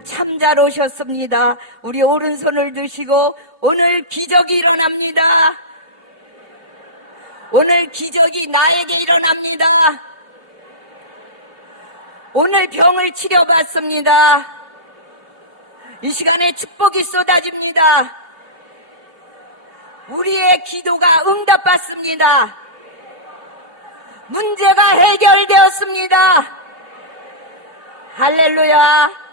오늘 참 잘 오셨습니다. 우리 오른손을 드시고 오늘 기적이 일어납니다. 오늘 기적이 나에게 일어납니다. 오늘 병을 치료받습니다. 이 시간에 축복이 쏟아집니다. 우리의 기도가 응답받습니다. 문제가 해결되었습니다. 할렐루야.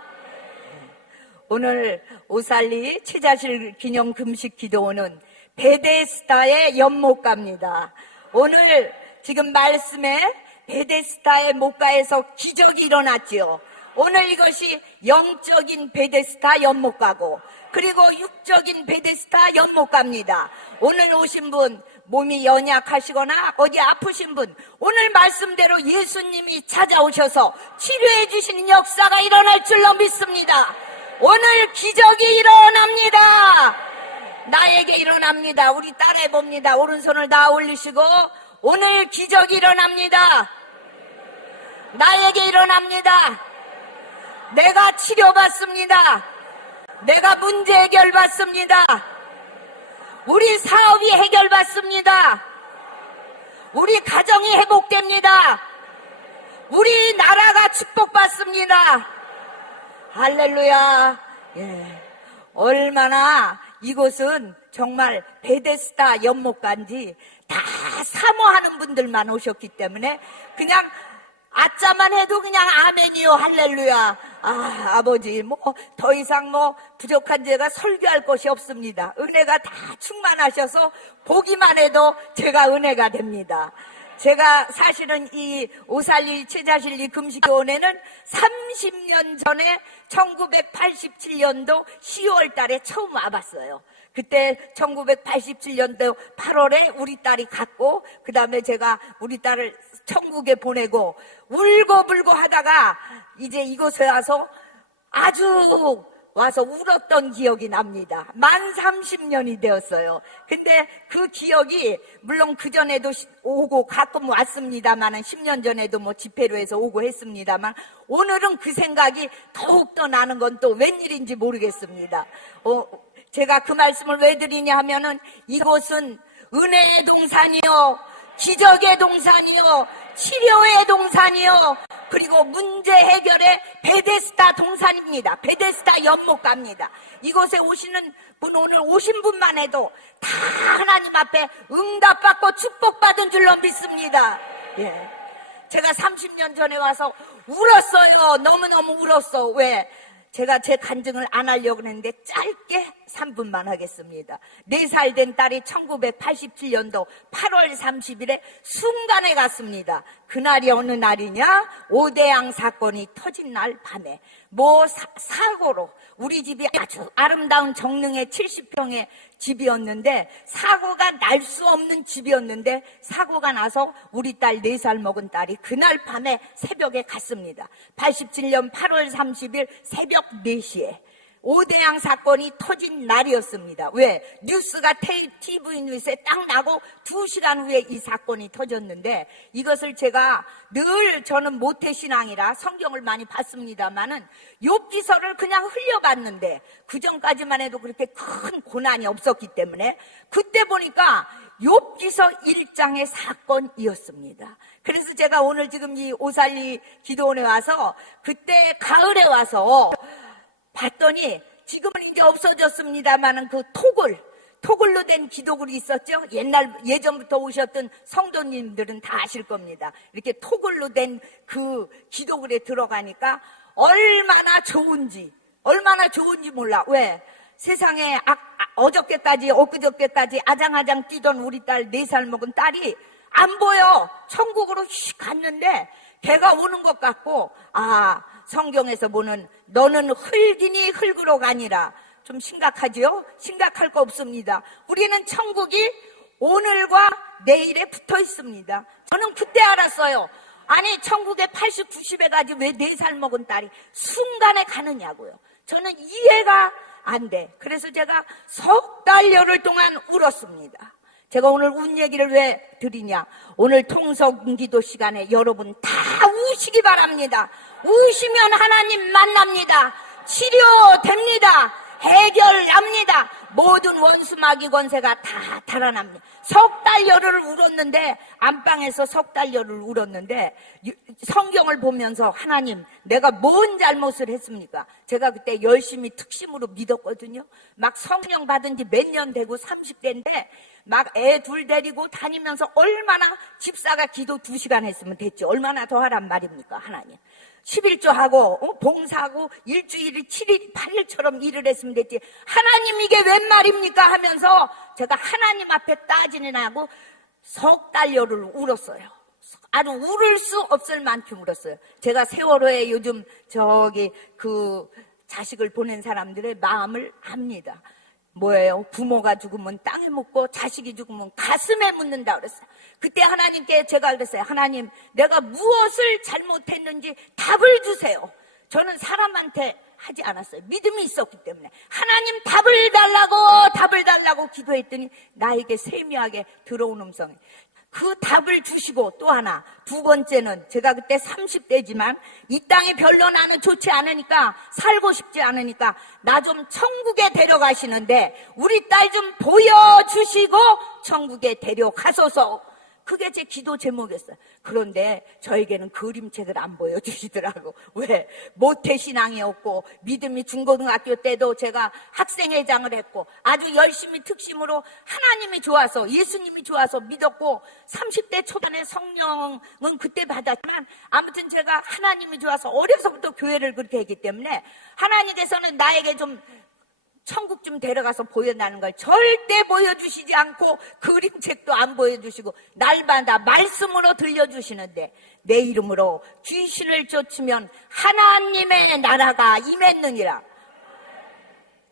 오늘 오살리 최자실 기념 금식 기도원은 베데스다의 연못가입니다. 오늘 지금 말씀에 베데스다의 못가에서 기적이 일어났지요. 오늘 이것이 영적인 베데스다 연못가고 그리고 육적인 베데스다 연못가입니다. 오늘 오신 분 몸이 연약하시거나 어디 아프신 분 오늘 말씀대로 예수님이 찾아오셔서 치료해 주시는 역사가 일어날 줄로 믿습니다. 오늘 기적이 일어납니다. 나에게 일어납니다. 우리 따라해 봅니다. 오른손을 다 올리시고 오늘 기적이 일어납니다. 나에게 일어납니다. 내가 치료받습니다. 내가 문제 해결받습니다. 우리 사업이 해결받습니다. 우리 가정이 회복됩니다. 우리 나라가 축복받습니다. 할렐루야. 예. 얼마나 이곳은 정말 베데스다 연못가인지 다 사모하는 분들만 오셨기 때문에 그냥 아짜만 해도 그냥 아멘이요 할렐루야. 아버지 더 이상 부족한 제가 설교할 것이 없습니다. 은혜가 다 충만하셔서 보기만 해도 제가 은혜가 됩니다. 제가 사실은 이 오살리 최자실리 금식교원에는 30년 전에 1987년도 10월 달에 처음 와봤어요. 그때 1987년도 8월에 우리 딸이 갔고 그 다음에 제가 우리 딸을 천국에 보내고 울고불고 하다가 이제 이곳에 와서 아주 와서 울었던 기억이 납니다. 만 30년이 되었어요. 근데 그 기억이 물론 그전에도 오고 가끔 왔습니다만 10년 전에도 집회로 해서 오고 했습니다만 오늘은 그 생각이 더욱더 나는 건 또 웬일인지 모르겠습니다. 제가 그 말씀을 왜 드리냐 하면은 이곳은 은혜의 동산이요, 기적의 동산이요, 치료의 동산이요, 그리고 문제 해결의 베데스다 동산입니다. 베데스다 연못가입니다. 이곳에 오시는 분, 오늘 오신 분만 해도 다 하나님 앞에 응답받고 축복받은 줄로 믿습니다. 예. 제가 30년 전에 와서 울었어요. 너무너무 울었어. 왜? 제가 제 간증을 안 하려고 했는데 짧게 3분만 하겠습니다. 4살 된 딸이 1987년도 8월 30일에 순간에 갔습니다. 그날이 어느 날이냐? 오대양 사건이 터진 날 밤에 사고로 우리 집이 아주 아름다운 정릉의 70평의 집이었는데 사고가 날 수 없는 집이었는데 사고가 나서 우리 딸 4살 먹은 딸이 그날 밤에 새벽에 갔습니다. 87년 8월 30일 새벽 4시에 오대양 사건이 터진 날이었습니다. 왜? 뉴스가 TV 뉴스에 딱 나고 2시간 후에 이 사건이 터졌는데 이것을 제가 늘 저는 모태신앙이라 성경을 많이 봤습니다만은 욥기서를 그냥 흘려봤는데 그전까지만 해도 그렇게 큰 고난이 없었기 때문에 그때 보니까 욥기서 1장의 사건이었습니다. 그래서 제가 오늘 지금 이 오살리 기도원에 와서 그때 가을에 와서 봤더니 지금은 이제 없어졌습니다만은 그 토글로 된 기도글이 있었죠. 예전부터 오셨던 성도님들은 다 아실 겁니다. 이렇게 토글로 된 그 기도글에 들어가니까 얼마나 좋은지 몰라. 왜? 세상에 어저께까지 엊그저께까지 아장아장 뛰던 우리 딸 4살 먹은 딸이 안 보여. 천국으로 휙 갔는데 걔가 오는 것 같고 성경에서 보는 너는 흙이니 흙으로 가니라. 좀 심각하지요? 심각할 거 없습니다. 우리는 천국이 오늘과 내일에 붙어 있습니다. 저는 그때 알았어요. 아니 천국에 80, 90에 가지 왜 4살 먹은 딸이 순간에 가느냐고요. 저는 이해가 안 돼. 그래서 제가 석 달여를 동안 울었습니다. 제가 오늘 운 얘기를 왜 드리냐? 오늘 통성기도 시간에 여러분 다 우시기 바랍니다. 우시면 하나님 만납니다. 치료됩니다. 해결납니다. 모든 원수마귀 권세가 다 달아납니다. 석 달 열흘을 울었는데, 안방에서 석 달 열흘을 울었는데, 성경을 보면서 하나님, 내가 뭔 잘못을 했습니까? 제가 그때 열심히 특심으로 믿었거든요. 막 성령 받은 지 몇 년 되고 30대인데 막 애 둘 데리고 다니면서 얼마나 집사가 기도 2시간 했으면 됐지. 얼마나 더 하란 말입니까, 하나님. 11조하고 봉사하고 일주일이 7일 8일처럼 일을 했으면 됐지. 하나님 이게 웬 말입니까 하면서 제가 하나님 앞에 따지는 하고 석 달 열흘 울었어요. 아주 울을 수 없을 만큼 울었어요. 제가 세월호에 요즘 자식을 보낸 사람들의 마음을 압니다. 뭐예요? 부모가 죽으면 땅에 묻고 자식이 죽으면 가슴에 묻는다 그랬어요. 그때 하나님께 제가 그랬어요. 하나님, 내가 무엇을 잘못했는지 답을 주세요. 저는 사람한테 하지 않았어요. 믿음이 있었기 때문에. 하나님 답을 달라고 기도했더니 나에게 세미하게 들어온 음성이 그 답을 주시고, 또 하나, 두 번째는 제가 그때 30대지만 이 땅이 별로 나는 좋지 않으니까, 살고 싶지 않으니까 나 좀 천국에 데려가시는데 우리 딸 좀 보여주시고 천국에 데려가소서. 그게 제 기도 제목이었어요. 그런데 저에게는 그림책을 안 보여주시더라고. 왜? 모태신앙이었고 믿음이 중고등학교 때도 제가 학생회장을 했고 아주 열심히 특심으로 하나님이 좋아서, 예수님이 좋아서 믿었고 30대 초반에 성령은 그때 받았지만 아무튼 제가 하나님이 좋아서 어려서부터 교회를 그렇게 했기 때문에 하나님께서는 나에게 좀 천국 좀 데려가서 보여나는 걸 절대 보여주시지 않고 그림책도 안 보여주시고 날마다 말씀으로 들려주시는데, 내 이름으로 귀신을 쫓으면 하나님의 나라가 임했느니라.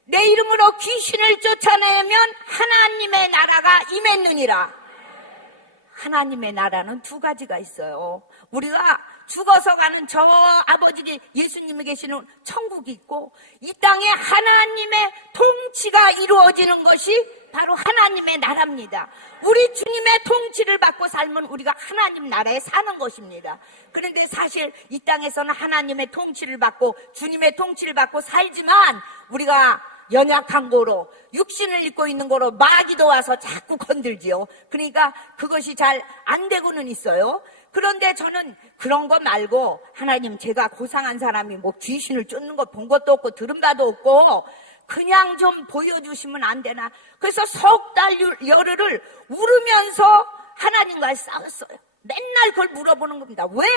내 이름으로 귀신을 쫓아내면 하나님의 나라가 임했느니라. 하나님의 나라는 두 가지가 있어요. 우리가 죽어서 가는 저 아버지 예수님이 계시는 천국이 있고, 이 땅에 하나님의 통치가 이루어지는 것이 바로 하나님의 나라입니다. 우리 주님의 통치를 받고 살면 우리가 하나님 나라에 사는 것입니다. 그런데 사실 이 땅에서는 하나님의 통치를 받고 주님의 통치를 받고 살지만 우리가 연약한 거로, 육신을 입고 있는 거로 마귀도 와서 자꾸 건들지요. 그러니까 그것이 잘 안 되고는 있어요. 그런데 저는 그런 거 말고, 하나님, 제가 고상한 사람이 뭐 귀신을 쫓는 거 본 것도 없고 들은 바도 없고 그냥 좀 보여주시면 안 되나. 그래서 석 달 열흘을 울으면서 하나님과 싸웠어요. 맨날 그걸 물어보는 겁니다. 왜?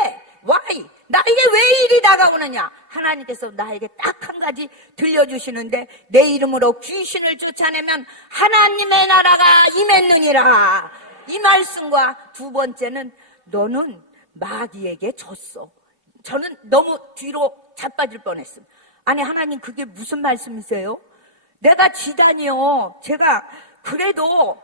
Why? 나에게 왜 일이 다가오느냐? 하나님께서 나에게 딱 한 가지 들려주시는데, 내 이름으로 귀신을 쫓아내면 하나님의 나라가 임했느니라. 이 말씀과 두 번째는 너는 마귀에게 졌어. 저는 너무 뒤로 자빠질 뻔했습니다. 아니, 하나님, 그게 무슨 말씀이세요? 내가 지다니요. 제가 그래도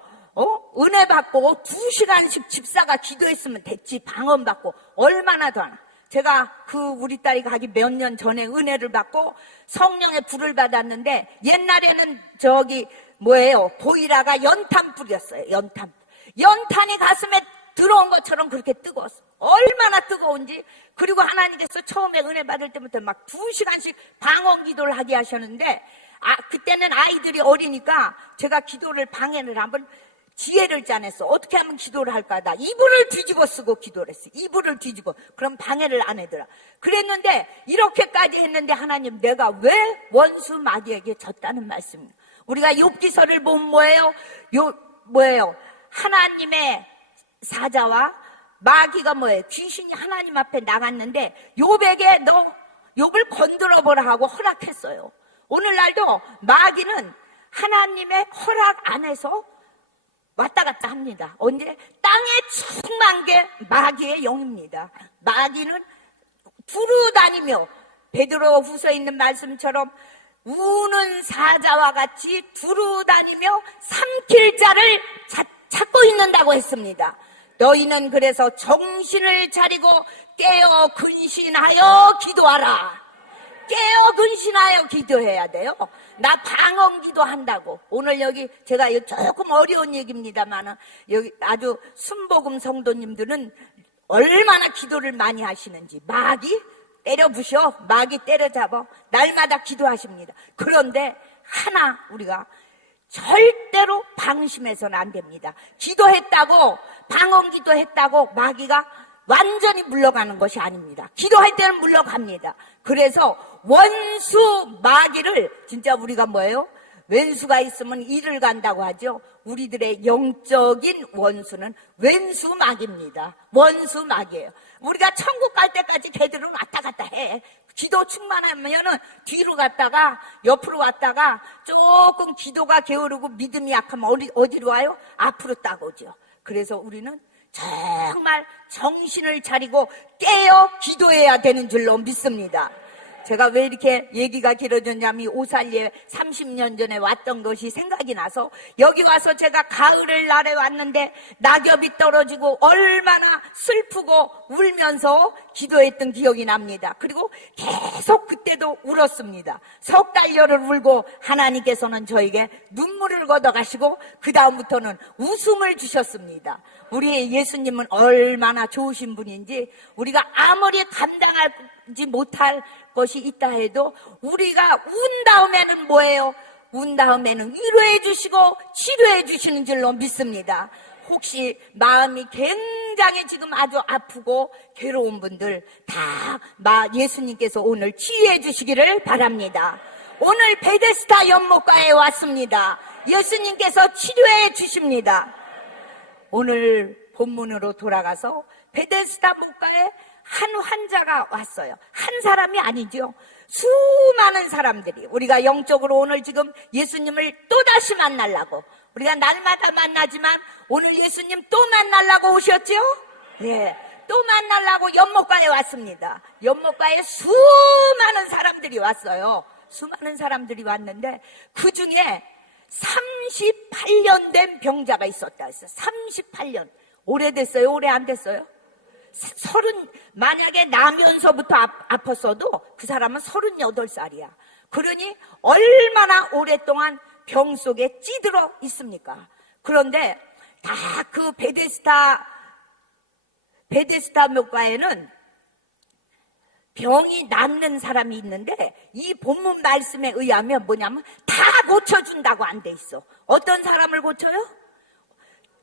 은혜 받고 2시간씩 집사가 기도했으면 됐지. 방언 받고 얼마나 더 하나. 제가 우리 딸이 가기 몇 년 전에 은혜를 받고 성령의 불을 받았는데, 옛날에는 보이라가 연탄 뿌렸어요. 연탄이 가슴에 들어온 것처럼 그렇게 뜨거웠어. 얼마나 뜨거운지. 그리고 하나님께서 처음에 은혜 받을 때부터 막 2시간씩 방언 기도를 하게 하셨는데, 그때는 아이들이 어리니까 제가 기도를 방해를 한번 지혜를 짜냈어. 어떻게 하면 기도를 할까? 나 이불을 뒤집어 쓰고 기도를 했어. 이불을 뒤집어. 그럼 방해를 안 하더라. 그랬는데 이렇게까지 했는데, 하나님, 내가 왜 원수 마귀에게 졌다는 말씀입니다. 우리가 욥기서를 보면 뭐예요? 하나님의 사자와 마귀가 뭐예요? 귀신이 하나님 앞에 나갔는데 욥에게 너 욥을 건드려 보라 하고 허락했어요. 오늘날도 마귀는 하나님의 허락 안에서 왔다 갔다 합니다. 언제? 땅에 충만 게 마귀의 영입니다. 마귀는 두루 다니며, 베드로 후서에 있는 말씀처럼 우는 사자와 같이 두루 다니며 삼킬 자를 찾고 있는다고 했습니다. 너희는 그래서 정신을 차리고 깨어 근신하여 기도하라. 깨어 근신하여 기도해야 돼요. 나 방언 기도한다고. 오늘 여기 제가 조금 어려운 얘기입니다만, 여기 아주 순복음 성도님들은 얼마나 기도를 많이 하시는지. 마귀 때려 부셔, 마귀 때려잡아. 날마다 기도하십니다. 그런데 하나 우리가 절대로 방심해서는 안 됩니다. 기도했다고, 방언 기도했다고 마귀가 완전히 물러가는 것이 아닙니다. 기도할 때는 물러갑니다. 그래서 원수 마귀를 진짜 우리가 뭐예요? 왼수가 있으면 이를 간다고 하죠. 우리들의 영적인 원수는 왼수 마귀입니다. 원수 마귀예요. 우리가 천국 갈 때까지 걔들은 왔다 갔다 해. 기도 충만하면은 뒤로 갔다가 옆으로 왔다가 조금 기도가 게으르고 믿음이 약하면 어디로 와요? 앞으로 딱 오죠. 그래서 우리는 정말 정신을 차리고 깨어 기도해야 되는 줄로 믿습니다. 제가 왜 이렇게 얘기가 길어졌냐면 오살리에 30년 전에 왔던 것이 생각이 나서 여기 와서 제가 가을을 날에 왔는데 낙엽이 떨어지고 얼마나 슬프고 울면서 기도했던 기억이 납니다. 그리고 계속 그때도 울었습니다. 석 달여를 울고 하나님께서는 저에게 눈물을 걷어가시고 그 다음부터는 웃음을 주셨습니다. 우리 예수님은 얼마나 좋으신 분인지 우리가 아무리 감당하지 못할 것이 있다 해도 우리가 운 다음에는 뭐예요? 운 다음에는 위로해 주시고 치료해 주시는 줄로 믿습니다. 혹시 마음이 굉장히 지금 아주 아프고 괴로운 분들 다 예수님께서 오늘 치유해 주시기를 바랍니다. 오늘 베데스다 연못가에 왔습니다. 예수님께서 치료해 주십니다. 오늘 본문으로 돌아가서 베데스다 못가에 한 환자가 왔어요. 한 사람이 아니죠. 수많은 사람들이 우리가 영적으로 오늘 지금 예수님을 또다시 만나려고 우리가 날마다 만나지만 오늘 예수님 또 만나려고 오셨죠? 네, 또 만나려고 연못가에 왔습니다. 연못가에 수많은 사람들이 왔어요. 수많은 사람들이 왔는데 그 중에 38년 된 병자가 있었다 했어요. 38년. 오래됐어요? 오래 안 됐어요? 만약에 나면서부터 아팠어도 그 사람은 38살이야. 그러니 얼마나 오랫동안 병 속에 찌들어 있습니까? 그런데 다 그 베데스다 묘가에는 병이 낫는 사람이 있는데 이 본문 말씀에 의하면 뭐냐면 다 고쳐준다고 안 돼 있어. 어떤 사람을 고쳐요?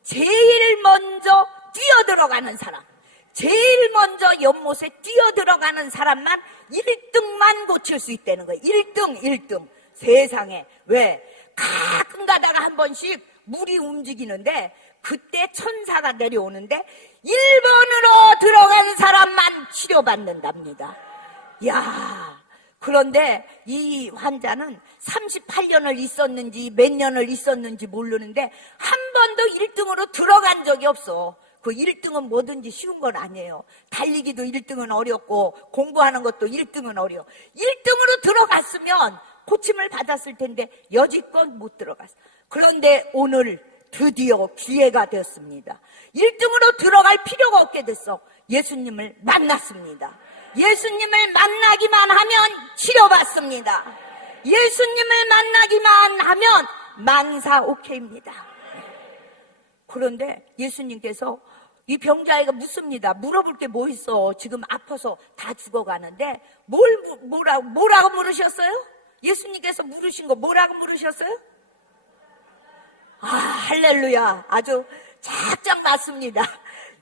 제일 먼저 뛰어들어가는 사람. 제일 먼저 연못에 뛰어들어가는 사람만 1등만 고칠 수 있다는 거예요. 1등. 세상에. 왜? 가끔 가다가 한 번씩 물이 움직이는데 그때 천사가 내려오는데 1번으로 들어간 사람만 치료받는답니다. 야, 그런데 이 환자는 38년을 있었는지 몇 년을 있었는지 모르는데 한 번도 1등으로 들어간 적이 없어. 그 1등은 뭐든지 쉬운 건 아니에요. 달리기도 1등은 어렵고 공부하는 것도 1등은 어려워. 1등으로 들어갔으면 고침을 받았을 텐데 여지껏 못 들어갔어. 그런데 오늘 드디어 기회가 되었습니다. 1등으로 들어갈 필요가 없게 됐어. 예수님을 만났습니다. 예수님을 만나기만 하면 치료받습니다. 예수님을 만나기만 하면 만사 오케이입니다. 그런데 예수님께서 이 병자애가 묻습니다. 물어볼 게 뭐 있어? 지금 아파서 다 죽어가는데 뭐라고 물으셨어요? 예수님께서 물으신 거 뭐라고 물으셨어요? 아, 할렐루야. 아주 작작 맞습니다.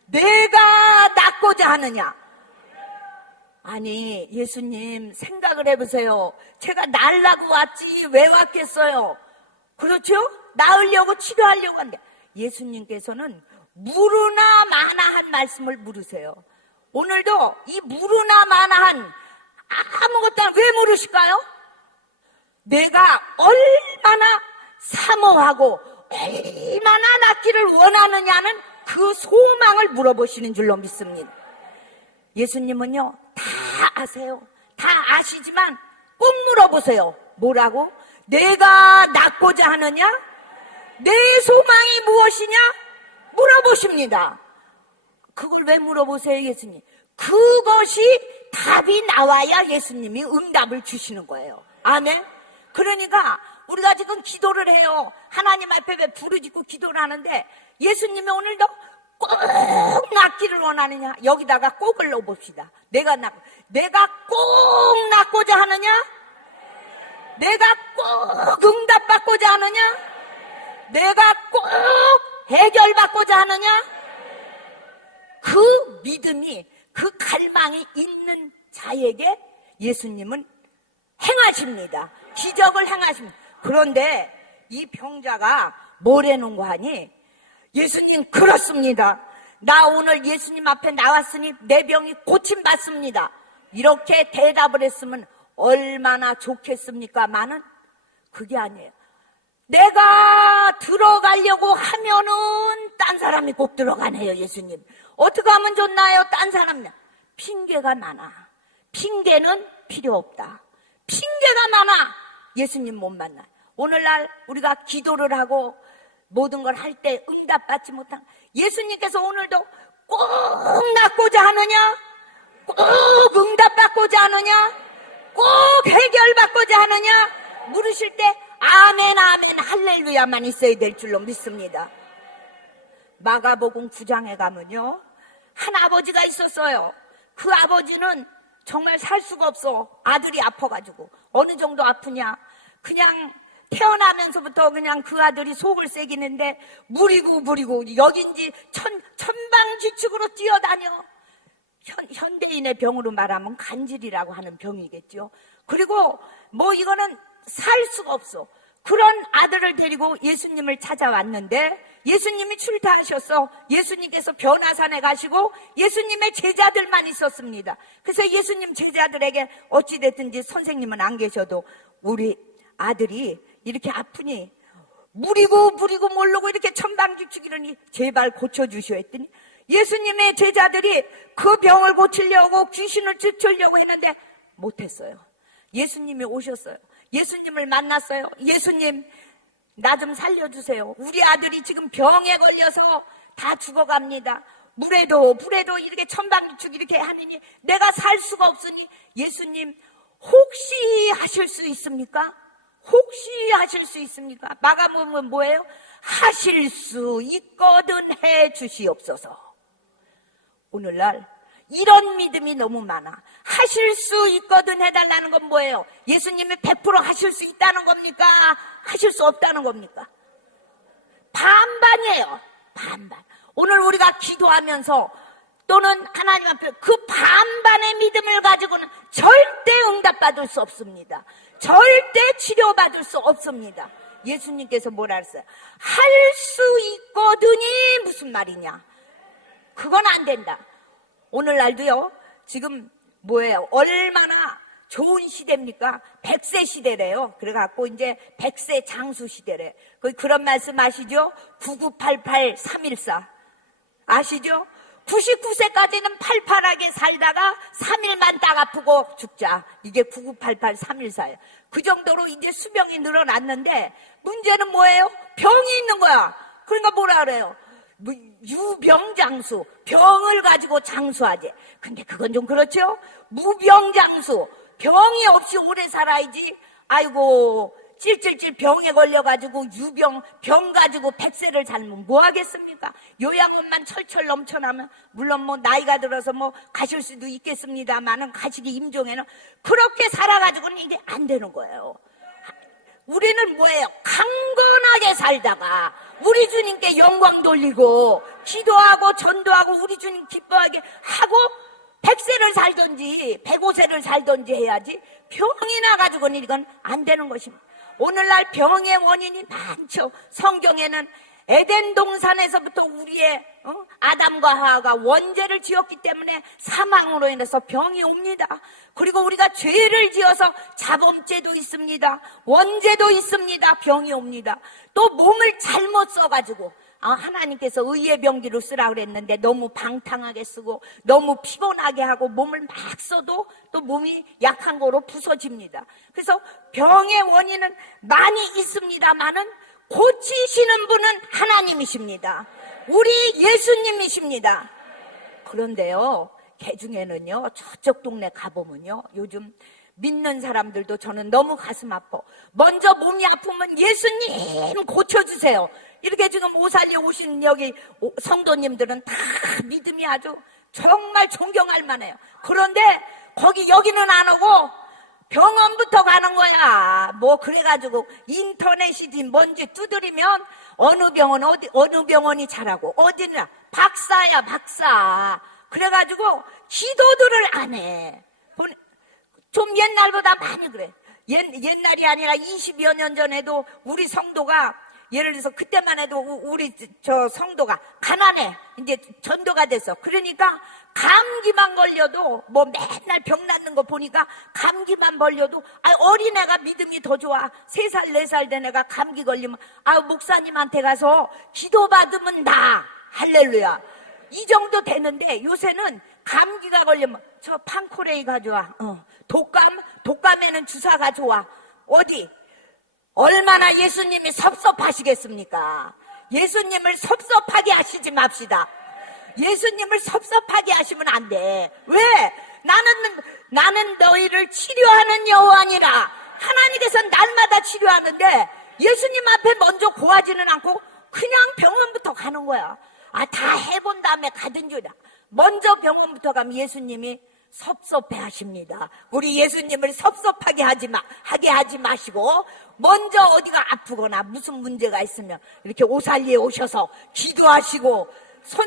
내가 낫고자 하느냐? 아니, 예수님 생각을 해보세요. 제가 날라고 왔지 왜 왔겠어요? 그렇죠? 나으려고 치료하려고 하는데 예수님께서는 무르나 마나한 말씀을 물으세요. 오늘도 이 무르나 마나한 아무것도 왜 물으실까요? 내가 얼마나 사모하고 얼마나 낫기를 원하느냐는 그 소망을 물어보시는 줄로 믿습니다. 예수님은요 다 아세요. 다 아시지만 꼭 물어보세요. 뭐라고? 내가 낫고자 하느냐? 내 소망이 무엇이냐? 물어보십니다. 그걸 왜 물어보세요, 예수님? 그것이 답이 나와야 예수님이 응답을 주시는 거예요. 아멘? 그러니까 우리가 지금 기도를 해요. 하나님 앞에 부르짖고 기도를 하는데 예수님이 오늘도 꼭 낫기를 원하느냐? 여기다가 꼭을 넣어봅시다. 내가 꼭 낫고자 하느냐? 내가 꼭 응답받고자 하느냐? 내가 꼭 해결받고자 하느냐? 그 믿음이, 그 갈망이 있는 자에게 예수님은 행하십니다. 기적을 행하십니다. 그런데 이 병자가 뭐라는 거 하니? 예수님, 그렇습니다. 나 오늘 예수님 앞에 나왔으니 내 병이 고침받습니다. 이렇게 대답을 했으면 얼마나 좋겠습니까마는 그게 아니에요. 내가 들어가려고 하면은 딴 사람이 꼭 들어가네요. 예수님, 어떻게 하면 좋나요? 딴 사람이 핑계가 많아. 핑계는 필요 없다. 핑계가 많아. 예수님 못 만나. 오늘날 우리가 기도를 하고 모든 걸 할 때 응답받지 못한 예수님께서 오늘도 꼭 낫고자 하느냐? 꼭 응답받고자 하느냐? 꼭 해결받고자 하느냐? 물으실 때 아멘 아멘 할렐루야만 있어야 될 줄로 믿습니다. 마가복음 9장에 가면요, 한 아버지가 있었어요. 그 아버지는 정말 살 수가 없어. 아들이 아파가지고. 어느 정도 아프냐? 그냥 태어나면서부터 그냥 그 아들이 속을 새기는데 무리고 여긴지 천방지축으로 뛰어다녀. 현대인의 병으로 말하면 간질이라고 하는 병이겠죠. 그리고 뭐 이거는 살 수가 없어. 그런 아들을 데리고 예수님을 찾아왔는데 예수님이 출타하셨어. 예수님께서 변화산에 가시고 예수님의 제자들만 있었습니다. 그래서 예수님 제자들에게 어찌됐든지 선생님은 안 계셔도 우리 아들이 이렇게 아프니 무리고 모르고 이렇게 천방지축이러니 제발 고쳐주시오 했더니 예수님의 제자들이 그 병을 고치려고 귀신을 쫓으려고 했는데 못했어요. 예수님이 오셨어요. 예수님을 만났어요. 예수님, 나 좀 살려주세요. 우리 아들이 지금 병에 걸려서 다 죽어갑니다. 물에도 이렇게 천방지축 이렇게 하느니 내가 살 수가 없으니 예수님 혹시 하실 수 있습니까? 혹시 하실 수 있습니까? 마가복음은 뭐예요? 하실 수 있거든 해 주시옵소서. 오늘날 이런 믿음이 너무 많아. 하실 수 있거든 해달라는 건 뭐예요? 예수님이 100% 하실 수 있다는 겁니까? 하실 수 없다는 겁니까? 반반이에요. 반반. 오늘 우리가 기도하면서 또는 하나님 앞에 그 반반의 믿음을 가지고는 절대 응답받을 수 없습니다. 절대 치료받을 수 없습니다. 예수님께서 뭐라 했어요? 할 수 있거든이 무슨 말이냐? 그건 안 된다. 오늘날도요, 지금 뭐예요? 얼마나 좋은 시대입니까? 100세 시대래요. 그래갖고 이제 100세 장수 시대래. 그런 말씀 아시죠? 9988-314 아시죠? 99세까지는 팔팔하게 살다가 3일만 딱 아프고 죽자. 이게 9988-314예요. 그 정도로 이제 수명이 늘어났는데 문제는 뭐예요? 병이 있는 거야. 그러니까 뭐라 그래요? 유병장수, 병을 가지고 장수하지. 근데 그건 좀 그렇죠? 무병장수, 병이 없이 오래 살아야지. 아이고, 찔찔찔 병에 걸려가지고 병 가지고 100세를 살면 뭐 하겠습니까? 요양원만 철철 넘쳐나면 물론 뭐 나이가 들어서 뭐 가실 수도 있겠습니다만은 가시기 임종에는 그렇게 살아가지고는 이게 안 되는 거예요. 우리는 뭐예요? 강건하게 살다가 우리 주님께 영광 돌리고 기도하고 전도하고 우리 주님 기뻐하게 하고 100세를 살든지 105세를 살든지 해야지 병이 나가지고는 이건 안 되는 것입니다. 오늘날 병의 원인이 많죠. 성경에는 에덴 동산에서부터 우리의 아담과 하와가 원죄를 지었기 때문에 사망으로 인해서 병이 옵니다. 그리고 우리가 죄를 지어서 자범죄도 있습니다. 원죄도 있습니다. 병이 옵니다. 또 몸을 잘못 써가지고 하나님께서 의의 병기로 쓰라고 그랬는데 너무 방탕하게 쓰고 너무 피곤하게 하고 몸을 막 써도 또 몸이 약한 거로 부서집니다. 그래서 병의 원인은 많이 있습니다만은 고치시는 분은 하나님이십니다. 우리 예수님이십니다. 그런데요, 개중에는요, 저쪽 동네 가보면요, 요즘 믿는 사람들도 저는 너무 가슴 아파. 먼저 몸이 아프면 예수님 고쳐주세요. 이렇게 지금 오살리 오신 여기 성도님들은 다 믿음이 아주 정말 존경할 만해요. 그런데 여기는 안 오고 병원부터 가는 거야. 뭐 그래가지고 인터넷이지 뭔지 두드리면 어느 병원이 잘하고 어디냐 박사야 박사. 그래가지고 기도들을 안 해. 좀 옛날보다 많이 그래. 옛날이 아니라 20여 년 전에도 우리 성도가 예를 들어서 그때만 해도 우리 저 성도가 가난해. 이제 전도가 됐어. 그러니까 감기만 걸려도 뭐 맨날 병 낫는 거 보니까 감기만 걸려도 어린애가 믿음이 더 좋아. 3살 4살 된 애가 감기 걸리면 목사님한테 가서 기도받으면 나. 할렐루야. 이 정도 되는데 요새는 감기가 걸리면 저 판코레이 가져와. 독감에는 주사가 좋아. 어디? 얼마나 예수님이 섭섭하시겠습니까? 예수님을 섭섭하게 하시지 맙시다. 예수님을 섭섭하게 하시면 안 돼. 왜? 나는 너희를 치료하는 여호와니라. 하나님께서 날마다 치료하는데 예수님 앞에 먼저 고하지는 않고 그냥 병원부터 가는 거야. 다 해본 다음에 가든 줄이야. 먼저 병원부터 가면 예수님이 섭섭해 하십니다. 우리 예수님을 섭섭하게 하게 하지 마시고 먼저 어디가 아프거나 무슨 문제가 있으면 이렇게 오살리에 오셔서 기도하시고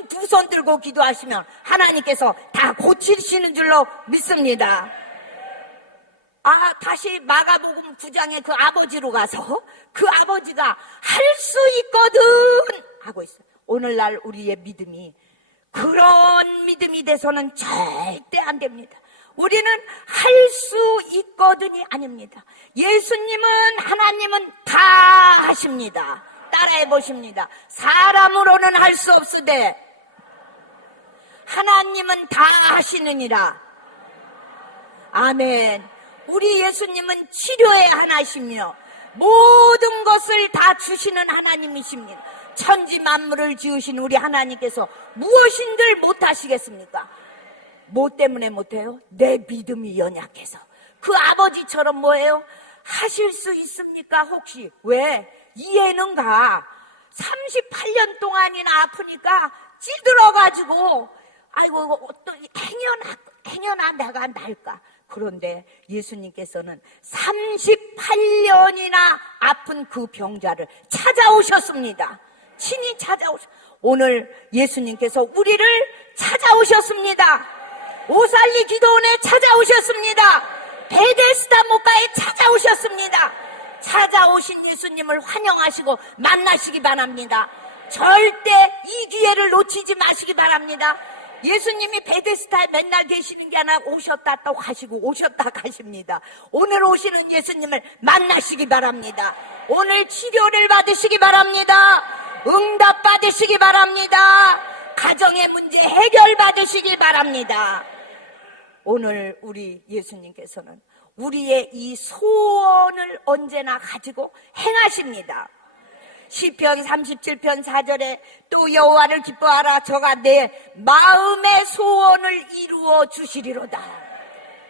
두 손 들고 기도하시면 하나님께서 다 고치시는 줄로 믿습니다. 다시 마가복음 9장에 그 아버지로 가서 그 아버지가 할 수 있거든 하고 있어요. 오늘날 우리의 믿음이 그런 믿음이 돼서는 절대 안 됩니다. 우리는 할 수 있거든이 아닙니다. 예수님은 하나님은 다 하십니다. 따라해 보십니다. 사람으로는 할 수 없으되 하나님은 다 하시느니라. 아멘. 우리 예수님은 치료의 하나시며 모든 것을 다 주시는 하나님이십니다. 천지 만물을 지으신 우리 하나님께서 무엇인들 못하시겠습니까? 뭐 때문에 못해요? 내 믿음이 연약해서. 그 아버지처럼 뭐예요? 하실 수 있습니까? 혹시? 왜? 이해는 가. 38년 동안이나 아프니까 찌들어가지고 아이고 이거 또 행여나 내가 날까. 그런데 예수님께서는 38년이나 아픈 그 병자를 찾아오셨습니다. 친히 오늘 예수님께서 우리를 찾아오셨습니다. 오살리 기도원에 찾아오셨습니다. 베데스다 못가에 찾아오셨습니다. 찾아오신 예수님을 환영하시고 만나시기 바랍니다. 절대 이 기회를 놓치지 마시기 바랍니다. 예수님이 베데스다에 맨날 계시는 게 아니라 오셨다 또 가시고 오셨다 가십니다. 오늘 오시는 예수님을 만나시기 바랍니다. 오늘 치료를 받으시기 바랍니다. 응답 받으시기 바랍니다. 가정의 문제 해결 받으시기 바랍니다. 오늘 우리 예수님께서는 우리의 이 소원을 언제나 가지고 행하십니다. 시편 37편 4절에 또 여호와를 기뻐하라. 저가 내 마음의 소원을 이루어 주시리로다.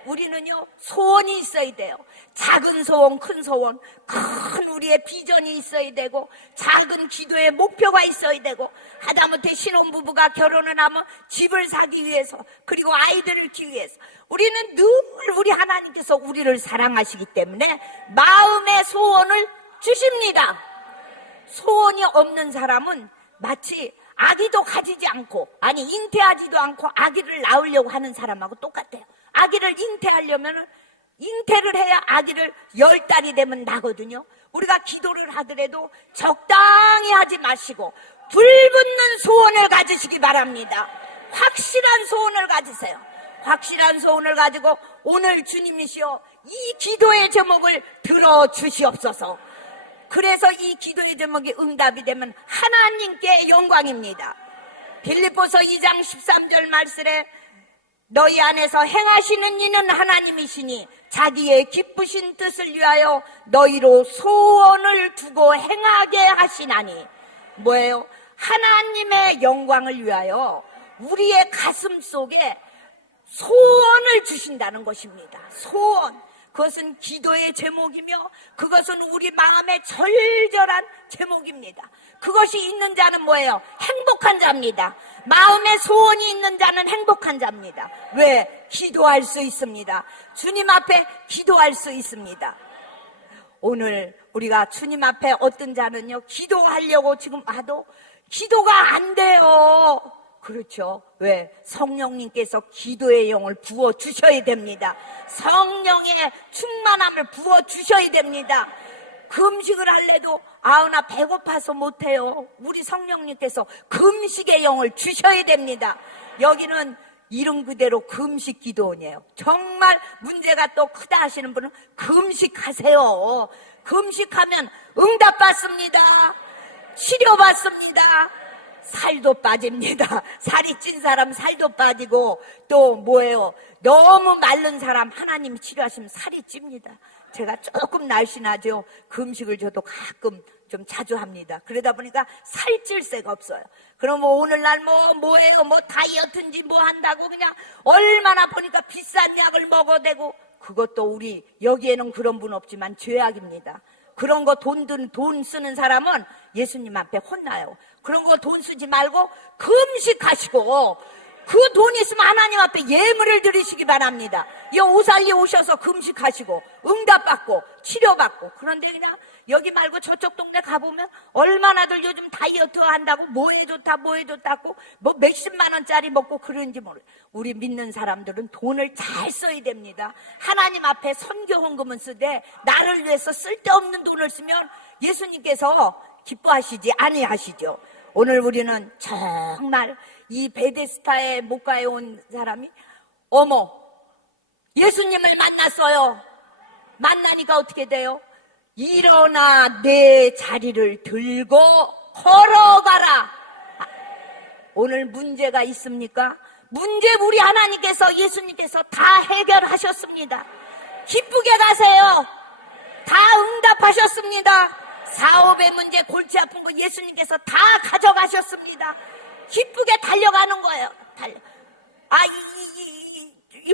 우리는요 소원이 있어야 돼요. 작은 소원, 큰 소원, 큰 우리의 비전이 있어야 되고 작은 기도의 목표가 있어야 되고 하다못해 신혼부부가 결혼을 하면 집을 사기 위해서 그리고 아이들을 키우기 위해서 우리는 늘 우리 하나님께서 우리를 사랑하시기 때문에 마음의 소원을 주십니다. 소원이 없는 사람은 마치 아기도 가지지 않고 잉태하지도 않고 아기를 낳으려고 하는 사람하고 똑같아요. 아기를 잉태를 해야 아기를 10달이 되면 나거든요. 우리가 기도를 하더라도 적당히 하지 마시고 불붙는 소원을 가지시기 바랍니다. 확실한 소원을 가지세요. 확실한 소원을 가지고 오늘 주님이시여 이 기도의 제목을 들어주시옵소서. 그래서 이 기도의 제목이 응답이 되면 하나님께 영광입니다. 빌립보서 2장 13절 말씀에 너희 안에서 행하시는 이는 하나님이시니 자기의 기쁘신 뜻을 위하여 너희로 소원을 두고 행하게 하시나니 뭐예요? 하나님의 영광을 위하여 우리의 가슴 속에 소원을 주신다는 것입니다. 소원. 그것은 기도의 제목이며 그것은 우리 마음의 절절한 제목입니다. 그것이 있는 자는 뭐예요? 행복한 자입니다. 마음의 소원이 있는 자는 행복한 자입니다. 왜? 기도할 수 있습니다. 주님 앞에 기도할 수 있습니다. 오늘 우리가 주님 앞에 어떤 자는요, 기도하려고 지금 와도 기도가 안 돼요. 그렇죠. 왜? 성령님께서 기도의 영을 부어주셔야 됩니다. 성령의 충만함을 부어주셔야 됩니다. 금식을 할래도 나 배고파서 못해요. 우리 성령님께서 금식의 영을 주셔야 됩니다. 여기는 이름 그대로 금식 기도원이에요. 정말 문제가 또 크다 하시는 분은 금식하세요. 금식하면 응답받습니다. 치료받습니다. 살도 빠집니다. 살이 찐 사람 살도 빠지고, 또 뭐예요? 너무 마른 사람 하나님이 치료하시면 살이 찝니다. 제가 조금 날씬하죠. 금식을 저도 가끔 좀 자주 합니다. 그러다 보니까 살찔 새가 없어요. 그럼 뭐 오늘날 뭐예요? 뭐 다이어트인지 뭐 한다고 그냥 얼마나 보니까 비싼 약을 먹어대고, 그것도 우리 여기에는 그런 분 없지만 죄악입니다. 그런 거 돈 쓰는 사람은 예수님 앞에 혼나요. 그런 거 돈 쓰지 말고 금식하시고, 그 돈 있으면 하나님 앞에 예물을 드리시기 바랍니다. 이 오살리 오셔서 금식하시고 응답받고 치료받고. 그런데 그냥 여기 말고 저쪽 동네 가보면 얼마나들 요즘 다이어트 한다고 뭐에 좋다고 뭐 몇십만 원짜리 먹고 그런지 모르겠어요. 우리 믿는 사람들은 돈을 잘 써야 됩니다. 하나님 앞에 선교 헌금은 쓰되 나를 위해서 쓸데없는 돈을 쓰면 예수님께서 기뻐하시지 아니하시죠. 오늘 우리는 정말 이 베데스다에 목가에 온 사람이 예수님을 만났어요. 만나니까 어떻게 돼요? 일어나 내 자리를 들고 걸어가라. 오늘 문제가 있습니까? 문제 우리 하나님께서 예수님께서 다 해결하셨습니다. 기쁘게 가세요. 다 응답하셨습니다. 사업의 문제, 골치 아픈 거 예수님께서 다 가져가셨습니다. 기쁘게 달려가는 거예요.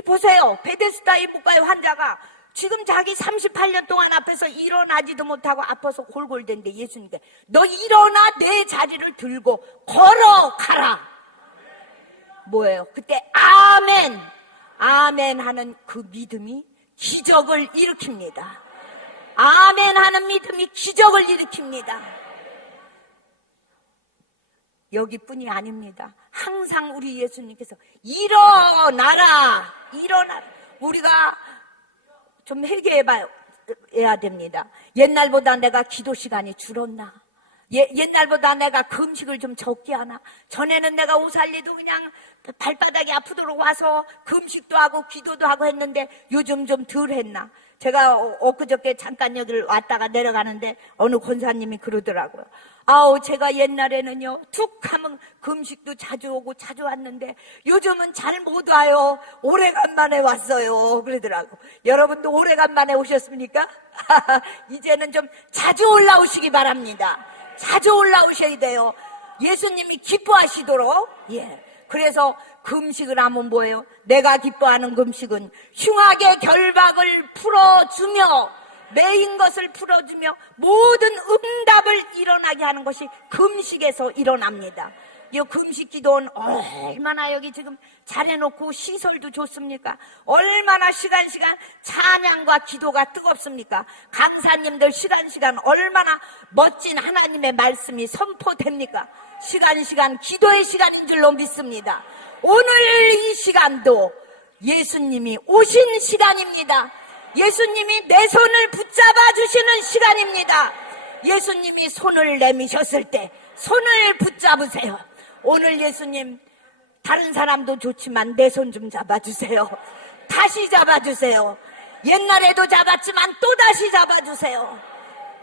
보세요. 베데스다에 목가의 환자가 지금 자기 38년 동안 앞에서 일어나지도 못하고 아파서 골골댄데 예수님께 너 일어나 내 자리를 들고 걸어가라. 뭐예요? 그때 아멘 하는 그 믿음이 기적을 일으킵니다. 아멘 하는 믿음이 기적을 일으킵니다. 여기뿐이 아닙니다. 항상 우리 예수님께서 일어나라. 우리가 좀 회개해야 됩니다. 옛날보다 내가 기도 시간이 줄었나? 옛날보다 내가 금식을 좀 적게 하나? 전에는 내가 오살리도 그냥 발바닥이 아프도록 와서 금식도 하고 기도도 하고 했는데 요즘 좀 덜 했나? 제가 엊그저께 잠깐 여기를 왔다가 내려가는데 어느 권사님이 그러더라고요. 제가 옛날에는요 툭 하면 금식도 자주 오고 자주 왔는데 요즘은 잘 못 와요. 오래간만에 왔어요. 그러더라고. 여러분도 오래간만에 오셨습니까? 이제는 좀 자주 올라오시기 바랍니다. 자주 올라오셔야 돼요. 예수님이 기뻐하시도록. 그래서 금식을 하면 뭐예요? 내가 기뻐하는 금식은 흉악의 결박을 풀어주며 매인 것을 풀어주며 모든 응답을 일어나게 하는 것이 금식에서 일어납니다. 이 금식 기도는 얼마나 여기 지금 잘해놓고 시설도 좋습니까? 얼마나 시간 찬양과 기도가 뜨겁습니까? 강사님들 시간 얼마나 멋진 하나님의 말씀이 선포됩니까? 시간 기도의 시간인 줄로 믿습니다. 오늘 이 시간도 예수님이 오신 시간입니다. 예수님이 내 손을 붙잡아 주시는 시간입니다. 예수님이 손을 내미셨을 때 손을 붙잡으세요. 오늘 예수님 다른 사람도 좋지만 내 손 좀 잡아주세요. 다시 잡아주세요. 옛날에도 잡았지만 또다시 잡아주세요.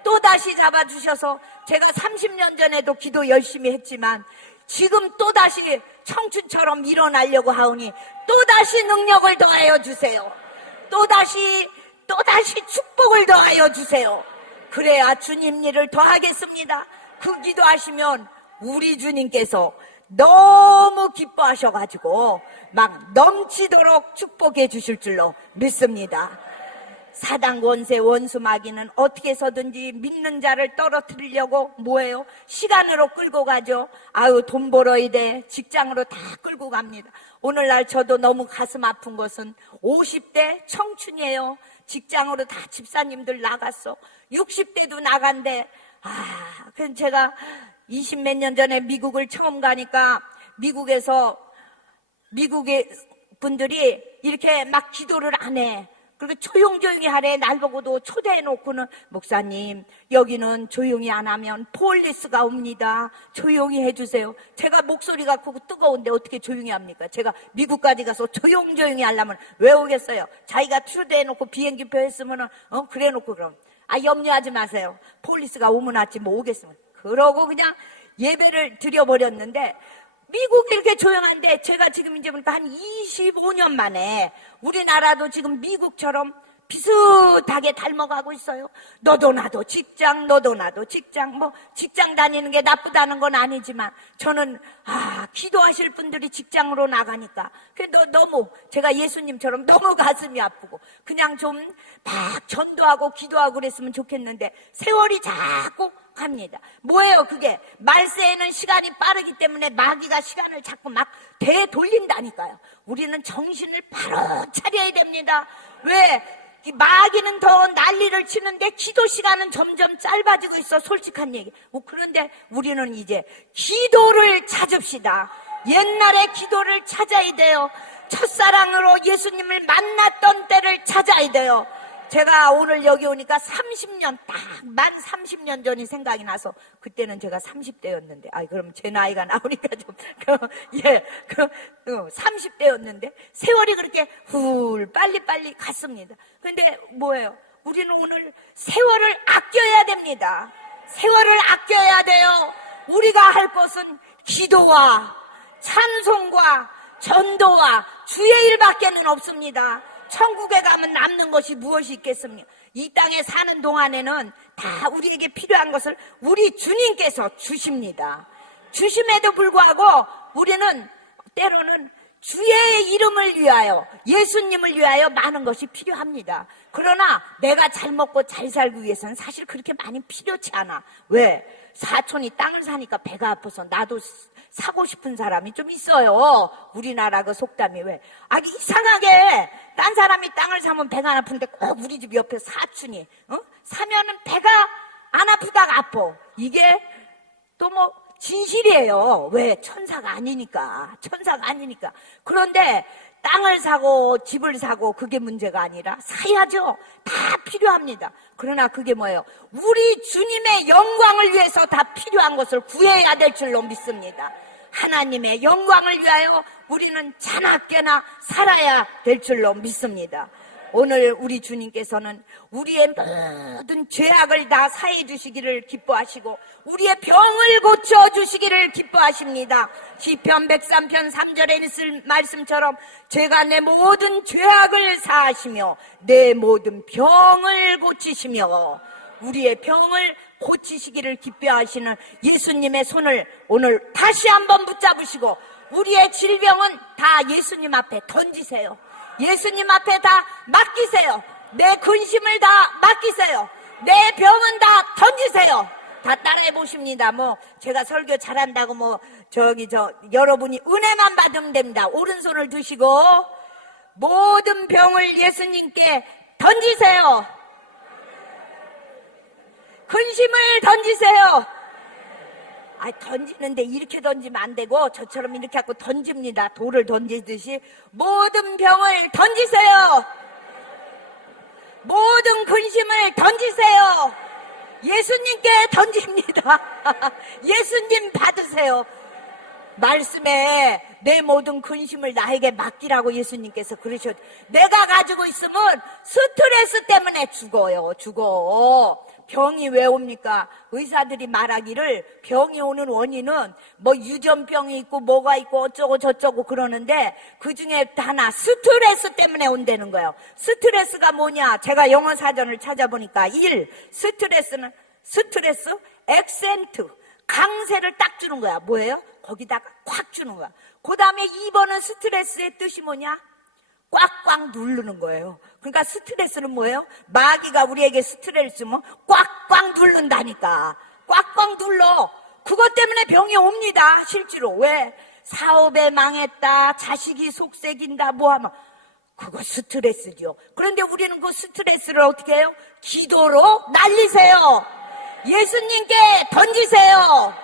또다시 잡아주셔서 제가 30년 전에도 기도 열심히 했지만 지금 또다시 청춘처럼 일어나려고 하오니 또다시 능력을 더하여 주세요. 또다시 축복을 더하여 주세요. 그래야 주님 일을 더하겠습니다. 그 기도하시면 우리 주님께서 너무 기뻐하셔가지고 막 넘치도록 축복해 주실 줄로 믿습니다. 사단 권세 원수 마귀는 어떻게 해서든지 믿는 자를 떨어뜨리려고 뭐예요? 시간으로 끌고 가죠. 아유, 돈 벌어야 돼. 직장으로 다 끌고 갑니다. 오늘날 저도 너무 가슴 아픈 것은 50대 청춘이에요. 직장으로 다 집사님들 나갔어. 60대도 나간대. 그래서 제가 20몇 년 전에 미국을 처음 가니까 미국의 분들이 이렇게 막 기도를 안 해. 그리고 조용조용히 하래. 날 보고도 초대해놓고는 목사님 여기는 조용히 안 하면 폴리스가 옵니다. 조용히 해주세요. 제가 목소리가 크고 뜨거운데 어떻게 조용히 합니까? 제가 미국까지 가서 조용조용히 하려면 왜 오겠어요? 자기가 초대해놓고 비행기표 했으면은 그래놓고 그럼 염려하지 마세요. 폴리스가 오면 왔지 뭐 오겠으면. 그러고 그냥 예배를 드려버렸는데 미국이 이렇게 조용한데 제가 지금 이제 보니까 한 25년 만에 우리나라도 지금 미국처럼 비슷하게 닮아가고 있어요. 너도 나도 직장, 뭐 직장 다니는 게 나쁘다는 건 아니지만 저는 기도하실 분들이 직장으로 나가니까 너무 제가 예수님처럼 너무 가슴이 아프고 그냥 좀 막 전도하고 기도하고 그랬으면 좋겠는데 세월이 자꾸 갑니다. 뭐예요 그게? 말세에는 시간이 빠르기 때문에 마귀가 시간을 자꾸 막 되돌린다니까요. 우리는 정신을 바로 차려야 됩니다. 왜? 마귀는 더 난리를 치는데 기도 시간은 점점 짧아지고 있어. 솔직한 얘기. 그런데 우리는 이제 기도를 찾읍시다. 옛날의 기도를 찾아야 돼요. 첫사랑으로 예수님을 만났던 때를 찾아야 돼요. 제가 오늘 여기 오니까 30년, 딱 만 30년 전이 생각이 나서 그때는 제가 30대였는데, 그럼 제 나이가 나오니까 좀, 30대였는데 세월이 그렇게 빨리 갔습니다. 근데 뭐예요? 우리는 오늘 세월을 아껴야 됩니다. 세월을 아껴야 돼요. 우리가 할 것은 기도와 찬송과 전도와 주의 일밖에는 없습니다. 천국에 가면 남는 것이 무엇이 있겠습니까? 이 땅에 사는 동안에는 다 우리에게 필요한 것을 우리 주님께서 주십니다. 주심에도 불구하고 우리는 때로는 주의 이름을 위하여, 예수님을 위하여 많은 것이 필요합니다. 그러나 내가 잘 먹고 잘 살기 위해서는 사실 그렇게 많이 필요치 않아. 왜? 사촌이 땅을 사니까 배가 아파서 나도 사고 싶은 사람이 좀 있어요. 우리나라 그 속담이 왜? 이상하게 딴 사람이 땅을 사면 배가 안 아픈데 꼭 우리 집 옆에 사촌이 사면은 배가 안 아프다가 아파. 이게 또 뭐 진실이에요. 왜? 천사가 아니니까. 그런데 땅을 사고 집을 사고 그게 문제가 아니라 사야죠. 다 필요합니다. 그러나 그게 뭐예요? 우리 주님의 영광을 위해서 다 필요한 것을 구해야 될 줄로 믿습니다. 하나님의 영광을 위하여 우리는 자나깨나 살아야 될 줄로 믿습니다. 오늘 우리 주님께서는 우리의 모든 죄악을 다 사해 주시기를 기뻐하시고 우리의 병을 고쳐 주시기를 기뻐하십니다. 시편 103편 3절에 있을 말씀처럼 제가 내 모든 죄악을 사하시며 내 모든 병을 고치시며 우리의 병을 고치시기를 기뻐하시는 예수님의 손을 오늘 다시 한번 붙잡으시고 우리의 질병은 다 예수님 앞에 던지세요. 예수님 앞에 다 맡기세요. 내 근심을 다 맡기세요. 내 병은 다 던지세요. 다 따라해 보십니다. 제가 설교 잘한다고 여러분이 은혜만 받으면 됩니다. 오른손을 드시고 모든 병을 예수님께 던지세요. 근심을 던지세요. 던지는데 이렇게 던지면 안 되고 저처럼 이렇게 하고 던집니다. 돌을 던지듯이 모든 병을 던지세요. 모든 근심을 던지세요. 예수님께 던집니다. 예수님 받으세요. 말씀에 내 모든 근심을 나에게 맡기라고 예수님께서 그러셨. 내가 가지고 있으면 스트레스 때문에 죽어. 병이 왜 옵니까? 의사들이 말하기를 병이 오는 원인은 유전병이 있고 뭐가 있고 어쩌고 저쩌고 그러는데 그중에 하나 스트레스 때문에 온다는 거예요. 스트레스가 뭐냐? 제가 영어 사전을 찾아보니까 스트레스 액센트 강세를 딱 주는 거야. 뭐예요? 거기다가 콱 주는 거야. 그 다음에 2번은 스트레스의 뜻이 뭐냐? 꽉꽉 누르는 거예요. 그러니까 스트레스는 뭐예요? 마귀가 우리에게 스트레스 주면 꽉꽉 누른다니까. 꽉꽉 눌러. 그것 때문에 병이 옵니다. 실제로. 왜? 사업에 망했다, 자식이 속색인다, 뭐하면 그거 스트레스죠. 그런데 우리는 그 스트레스를 어떻게 해요? 기도로 날리세요. 예수님께 던지세요.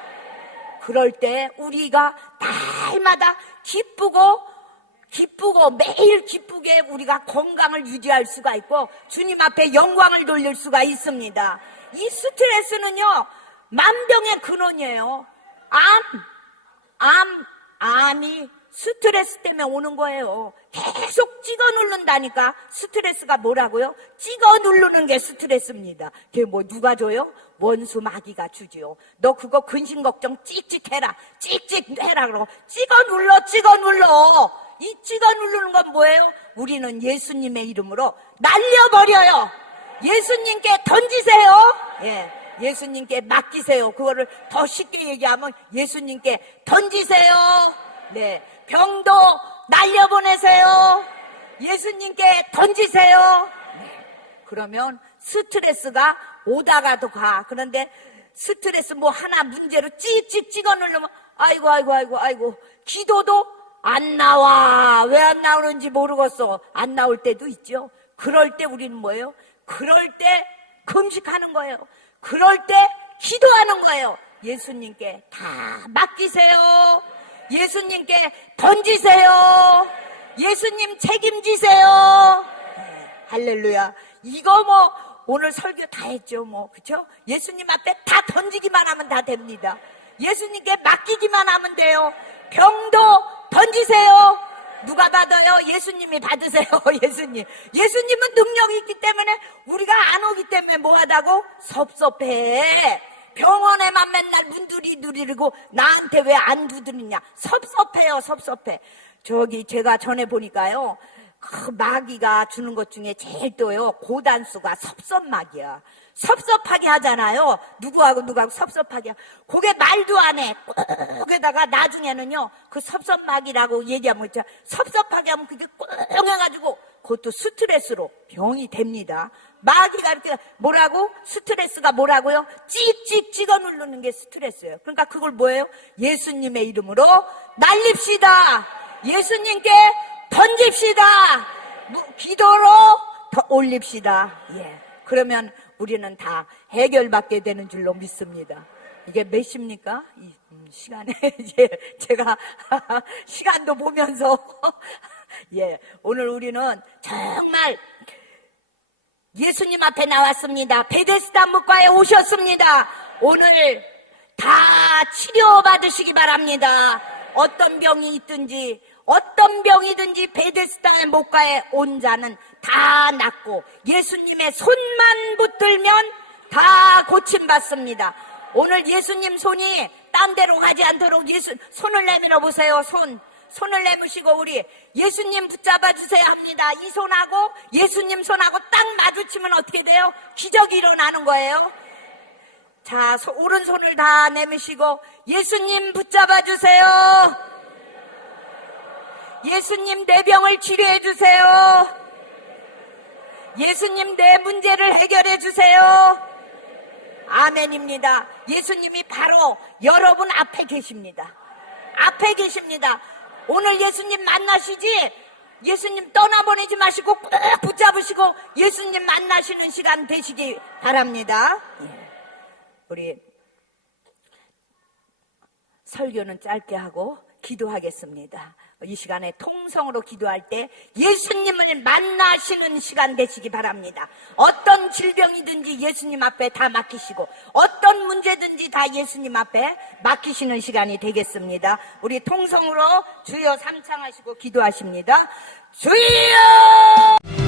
그럴 때 우리가 날마다 기쁘고 매일 기쁘게 우리가 건강을 유지할 수가 있고 주님 앞에 영광을 돌릴 수가 있습니다. 이 스트레스는요, 만병의 근원이에요. 암이 스트레스 때문에 오는 거예요. 계속 찍어 누른다니까. 스트레스가 뭐라고요? 찍어 누르는 게 스트레스입니다. 그게 뭐 누가 줘요? 원수 마귀가 주지요. 너 그거 근심 걱정 찍찍해라. 찍찍해라 그러고 찍어 눌러. 이 찍어 누르는 건 뭐예요? 우리는 예수님의 이름으로 날려버려요. 예수님께 던지세요. 예. 예수님께 맡기세요. 그거를 더 쉽게 얘기하면 예수님께 던지세요. 네. 병도 날려보내세요. 예수님께 던지세요. 네. 그러면 스트레스가 오다가도 가. 그런데 스트레스 뭐 하나 문제로 찍찍 찍어 누르면 아이고 기도도 안 나와. 왜 안 나오는지 모르겠어. 안 나올 때도 있죠. 그럴 때 우리는 뭐예요? 그럴 때 금식하는 거예요. 그럴 때 기도하는 거예요. 예수님께 다 맡기세요. 예수님께 던지세요. 예수님 책임지세요. 네, 할렐루야. 이거 뭐 오늘 설교 다 했죠. 뭐 그렇죠? 예수님 앞에 다 던지기만 하면 다 됩니다. 예수님께 맡기기만 하면 돼요. 병도 던지세요. 누가 받아요? 예수님이 받으세요. 예수님은 능력이 있기 때문에 우리가 안 오기 때문에 뭐하다고? 섭섭해. 병원에만 맨날 문 두드리고 나한테 왜 안 두드리냐? 섭섭해요. 저기 제가 전에 보니까요, 그 마귀가 주는 것 중에 제일 또요, 고단수가 섭섭마귀야. 섭섭하게 하잖아요. 누구하고 섭섭하게. 그게 말도 안 해. 거기다가 나중에는요, 그 섭섭마귀라고 얘기하면 있죠. 섭섭하게 하면 그게 꽁 해가지고 그것도 스트레스로 병이 됩니다. 마귀가 이렇게 뭐라고? 스트레스가 뭐라고요? 찍찍 찍어 누르는 게 스트레스예요. 그러니까 그걸 뭐예요? 예수님의 이름으로 날립시다. 예수님께 던집시다. 기도로 더 올립시다. 예. 그러면 우리는 다 해결받게 되는 줄로 믿습니다. 이게 몇 시입니까? 이 시간에 이제 제가 시간도 보면서 예, 오늘 우리는 정말 예수님 앞에 나왔습니다. 베데스다 묵과에 오셨습니다. 오늘 다 치료받으시기 바랍니다. 어떤 병이 있든지 어떤 병이든지 베데스다 묵과에 온 자는 다 낫고 예수님의 손만 붙들면 다 고침받습니다. 오늘 예수님 손이 딴 데로 가지 않도록 손을 내밀어 보세요. 손을 내미시고 우리 예수님 붙잡아 주세요 합니다. 이 손하고 예수님 손하고 딱 마주치면 어떻게 돼요? 기적이 일어나는 거예요. 자, 오른손을 다 내미시고 예수님 붙잡아 주세요. 예수님 내 병을 치료해 주세요. 예수님 내 문제를 해결해 주세요. 아멘입니다. 예수님이 바로 여러분 앞에 계십니다. 앞에 계십니다. 오늘 예수님 만나시지? 예수님 떠나보내지 마시고 꼭 붙잡으시고 예수님 만나시는 시간 되시기 바랍니다. 우리 설교는 짧게 하고 기도하겠습니다. 이 시간에 통성으로 기도할 때 예수님을 만나시는 시간 되시기 바랍니다. 어떤 질병이든지 예수님 앞에 다 맡기시고 어떤 문제든지 다 예수님 앞에 맡기시는 시간이 되겠습니다. 우리 통성으로 주여 삼창하시고 기도하십니다. 주여!